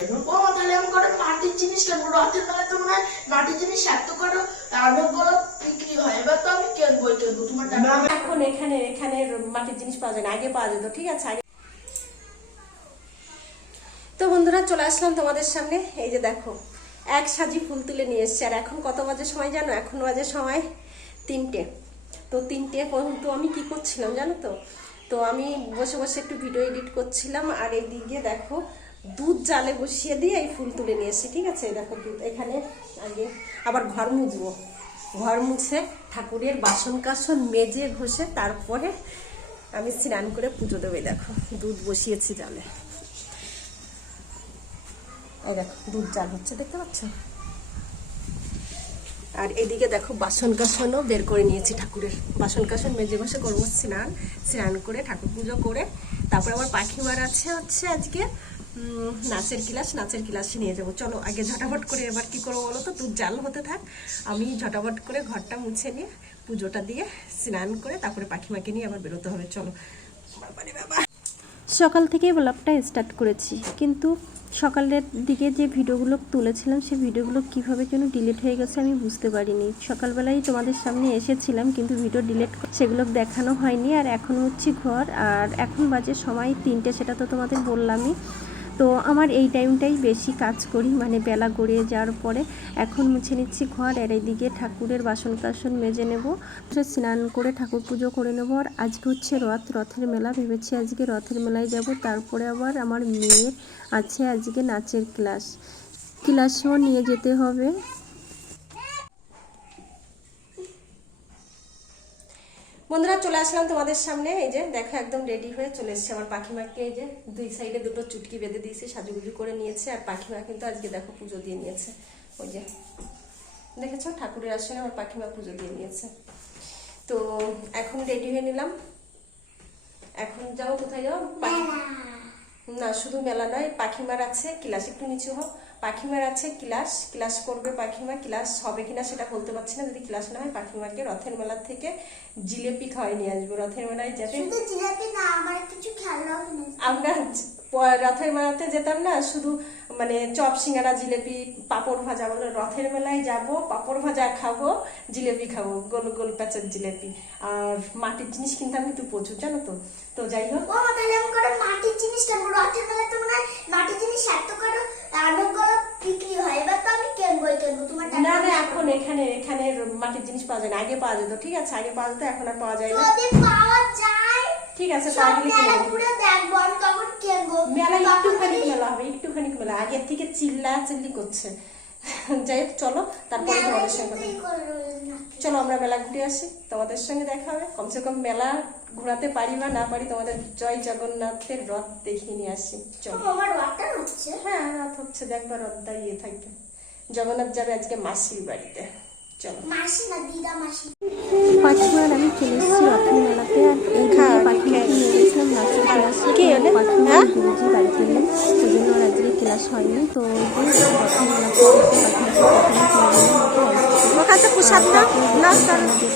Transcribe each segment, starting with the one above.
ও তাহলে আমি করে মাটির জিনিস কেনবো? রথের মেলায় তো মনে মাটির জিনিস এত করে অনেকগুলো বিক্রি হয়। এবার তো আমি কেনবই কেনবো তোমার এখন এখানে এখানে মাটির জিনিস পাওয়া যায় না আগে পাওয়া যেত ঠিক আছে? আগে তো বন্ধুরা চলে আসলাম তোমাদের সামনে। এই যে দেখো এক সাজি ফুল তুলে নিয়ে এসছে। আর এখন কত বাজে সময় জানো? এখন বাজে সময় তিনটে। তো তিনটে পর্যন্ত আমি কি করছিলাম জানো তো? তো আমি বসে বসে একটু ভিডিও এডিট করছিলাম। আর এইদিকে দেখো দুধ জালে বসিয়ে দিয়ে এই ফুল তুলে নিয়ে এসেছি, ঠিক আছে? দেখো দুধ এখানে, আগে আবার ঘর মুছবো। ঘর মুছে ঠাকুরের বাসন কাসন মেজে ঘষে তারপরে আমি স্নান করে পুজো দেবে দেখো, দুধ বসিয়েছি জালে। এই দেখো, দুধ জাল হচ্ছে, দেখতে পাচ্ছ? আর এদিকে দেখো বাসন কাসনও বের করে নিয়েছি ঠাকুরের। বাসন কাসন মেজে ঘষে করব স্নান স্নান করে ঠাকুর পুজো করে, তারপরে আমার পাখিবার আছে হচ্ছে আজকে নাচের ক্লাস নাচের ক্লাসে নিয়ে যাব। চলো, আগে ঝটাফট করে এবার কি করব বলো তো? দুধ জাল হতে থাক। আমি ঝটাফট করে ঘরটা মুছে নিয়ে পুজোটা দিয়ে স্নান করে তারপরে পাখিমাকে নিয়ে আবার বেরোতে হবে। চলো। সকাল থেকেই ব্লগটা স্টার্ট করেছি, কিন্তু সকালের দিকে যে ভিডিওগুলো তুলেছিলাম, সেই ভিডিওগুলো কীভাবে যেন ডিলিট হয়ে গেছে আমি বুঝতে পারিনি। সকালবেলায় তোমাদের সামনে এসেছিলাম, কিন্তু ভিডিও ডিলিট সেগুলো দেখানো হয়নি। আর এখন হচ্ছে ঘর, আর এখন বাজে সময় তিনটে, সেটা তো তোমাদের বললামই। তো আমার এই টাইমটাই বেশি কাজ করি মানে বেলা গড়িয়ে যাওয়ার পরে এখন মুছে নিচ্ছি ঘর, আর এইদিকে ঠাকুরের বাসন কাসন মেজে নেব। স্নান করে ঠাকুর পুজো করে নেব। আর আজকে হচ্ছে রথ, রথের মেলা, ভেবেছি আজকে রথের মেলায় যাব। তারপরে আবার আমার মেয়ের আছে আজকে নাচের ক্লাস ক্লাসও নিয়ে যেতে হবে। বন্ধুরা চলে আসলাম তোমাদের সামনে। এই যে দেখো একদম রেডি হয়ে চলে এসেছে আমার পাখিমাকে। এই যে দুই সাইডে দুটো চুটকি বেঁধে দিয়েছি সাজুগুজু করে নিয়েছে আর পাখিমা কিন্তু আজকে দেখো পুজো দিয়ে নিয়েছে। ওই যে দেখেছ? ঠাকুরের আসনে আমার পাখিমা পুজো দিয়ে নিয়েছে। তো এখন রেডি হয়ে নিলাম। এখন যাও কোথায় যাও? না শুধু মেলা নয় পাখিমার আছে ক্লাস একটু নিচু হোক। পাখিমার আছে ক্লাস ক্লাস করবে পাখিমা ক্লাস হবে কিনা সেটা বলতে পারছি না যদি ক্লাস না হয় পাখিমাকে রথের মেলা থেকে জিলেপি খাওয়াই নিয়ে আসব। রথের মেলায় না আমার রথের মেলাতে যেতাম না শুধু মানে চপ সিঙ্গারা জিলেপি পাপড় ভাজা বলে রথের মেলায় যাব পাপড় ভাজা খাব জিলেপি খাব গোল গোল প্যাচের জিলেপি। আর মাটির জিনিস কিনতাম কিন্তু প্রচুর জানো তো? তো যাই হোক। মাটির জিনিস কেনবো রথের মেলায় তো মনে হয় মাটির জিনিস এত করে অনেকগুলো বিক্রি হয় এবার তো আমি কেনবই কেনবো তোমার টাকা না না এখন এখানে এখানে মাটির জিনিস পাওয়া যায় না আগে পাওয়া যেত ঠিক আছে? আগে পাওয়া যেত এখন আর পাওয়া যায় না। যদি পাওয়া যায় ঠিক আছে নেব। ঘুরে দেখব আমি তখন কেনবো মেলা একটুখানি মেলা হবে একটুখানি মেলা। আগের থেকে চিল্লা চিল্লি করছে। যাই হোক চলো তারপরে তোমাদের সঙ্গে। চলো আমরা মেলা ঘুরে আসি তোমাদের সঙ্গে দেখা হবে। কমসে কম মেলা ঘোরাতে পারি বা না পারি তোমাদের জয় জগন্নাথের রথ দেখিয়ে নিয়ে আসি। চলো। হচ্ছে। হ্যাঁ রথ হচ্ছে দেখবা রথ দাঁড়িয়ে থাকবে। জগন্নাথ যাবে আজকে মাসির বাড়িতে। চলো। মাসি না দিদা মাসি পাঁচবার আমি চলে এসেছি মেলাতে আর এই দিকে পাখিমাকে নিয়ে গেছিলাম নাচের ক্লাসে পাখিমা গুরুজি বাড়িতে নেই ওই জন্য আজকে ক্লাস হয়নি। তো ওখানে প্রসাদ না না করেছি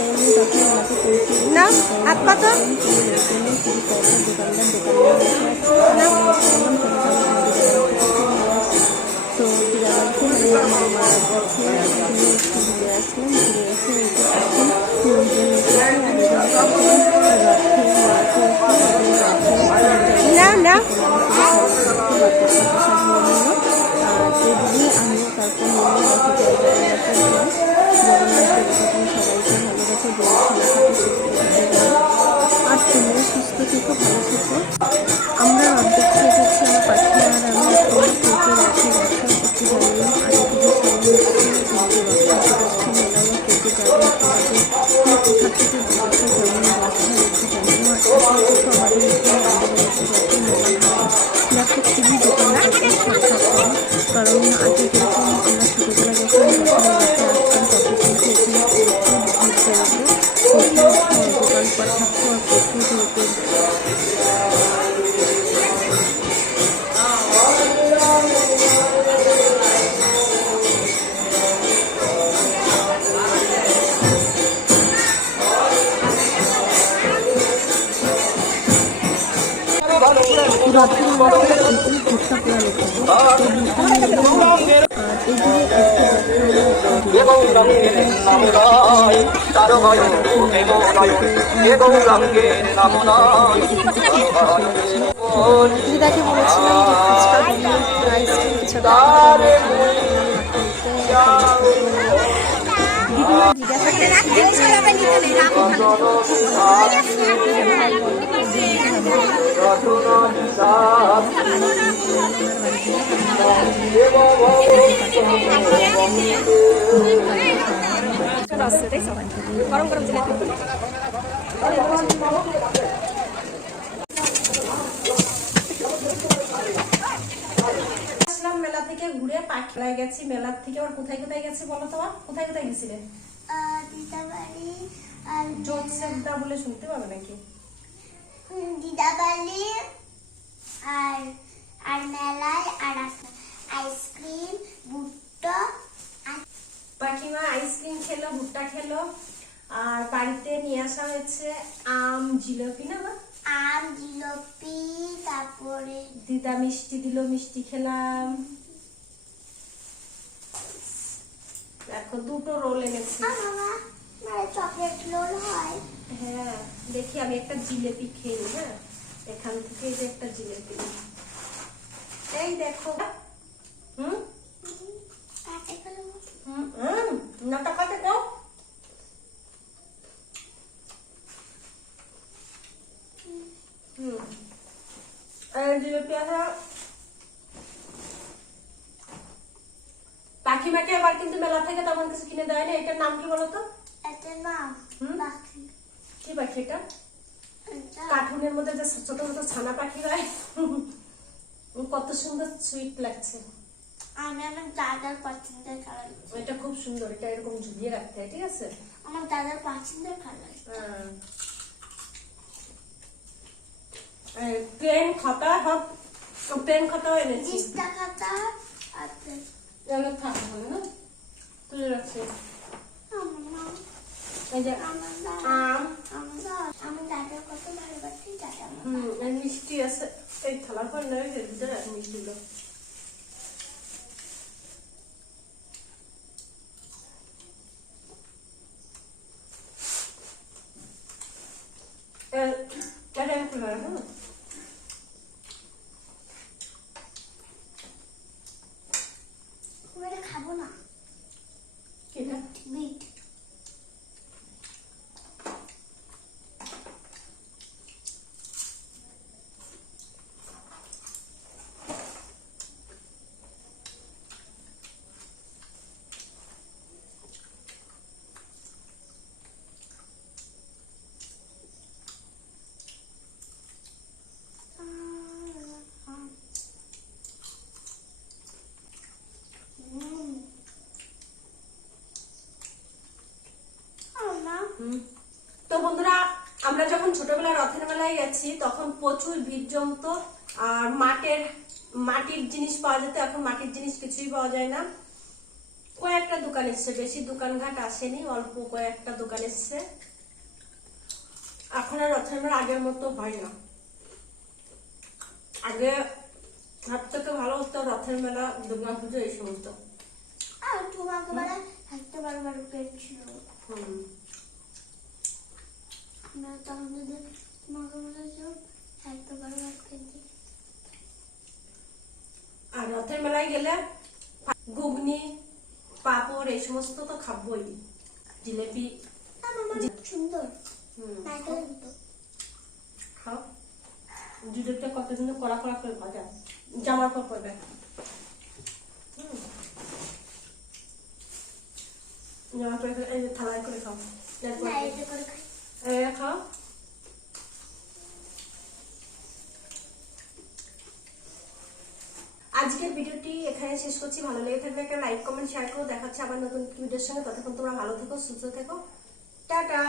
ছোটোবেলা যখন রথের নিয়ে যাব। আর এই দিকে দিদাকে বলেছিলাম যে ফুচকা দিয়ে আইসক্রিম কিছু একটা করে মেলা থেকে ঘুরে পাখলায় গেছি মেলার থেকে আবার কোথায় কোথায় গেছি বলো তো? কোথায় কোথায় গেছিলে আর বলে শুনতে পাবে নাকি দিদাবাড়ি আর আর মেলায় আর আইসক্রিম ভুট্টা পাখিমা আইসক্রিম খেলো ভুট্টা খেলো। আর বাড়িতে নিয়ে আসা হয়েছে আম জিলাপি না? আম জিলাপি তারপরে দিদা মিষ্টি দিল মিষ্টি খেলাম। দেখো দুটো রোল এনেছি। মানে চকলেট রোল হয়। হ্যাঁ দেখি আমি একটা জিলেপি খেয়ে হ্যাঁ। এখান থেকে এই যে একটা জিলেপি এই দেখো। হুম? হুম নাটা কাটে দাও? হুম। জিলেপি আছে কাকিমাকে আবার কিন্তু মেলা থেকে তেমন কিছু কিনে দেয় না এটার নাম কি বলো তো? এটার নাম কি পাখি এটা? কার্টুনের মধ্যে যে ছোট ছোট ছানা পাখি হয় কত সুন্দর সুইট লাগছে। আমি আমার দাদার পছন্দের কালার এটা খুব সুন্দর এটা এরকম ঝুলিয়ে রাখতে হয় ঠিক আছে? আমার দাদার পছন্দের কালার পেন খাতা সব পেন খাতাও এনেছি খাতা আর। এগুলো থাকবে না? তুলে রাখছি। এই যে আম। আমার দাদার কত ভালোবাসি দাদা। মিষ্টি আছে। এই থালা পর নয় ভিতরে মিষ্টিগুলো এ- এটা আমি খুলে রাখব না? খুব একটা খাব না কি এটা? বিট হুম আমার হুম। তো বন্ধুরা আমরা যখন ছোটবেলায় গেছি তখন প্রচুর ভিড় জমতো আর মাটির মাটির জিনিস পাওয়া যেত এখন মাটির জিনিস কিছুই পাওয়া যায় না। কয়েকটা দোকান এসছে বেশি দোকানঘাট আসেনি অল্প কয়েকটা দোকান এসছে। এখন আর মেলা আগের মতো হয় না। আগে সব থেকে ভালো হতো রথের মেলা দুর্গা পুজো এই সমস্ত। হুম। তখন যদি আর রথের মেলায় গেলে ঘুগনি পাপড় এই সমস্ত তো খাবই। জিলেপি। সুন্দর। খাও। জিলেপিটা কতদিন কড়া কড়া করে ভাজা? জামার পর করবে জামার পরে থালায় করে খাও। খাও। এখানে শেষ করছি। ভালো লেগে থাকলে একটা লাইক কমেন্ট শেয়ার করো। দেখাচ্ছে আবার নতুন ভিডিওর সঙ্গে। ততক্ষণ তোমরা ভালো থেকো, সুস্থ থেকো। টাটা!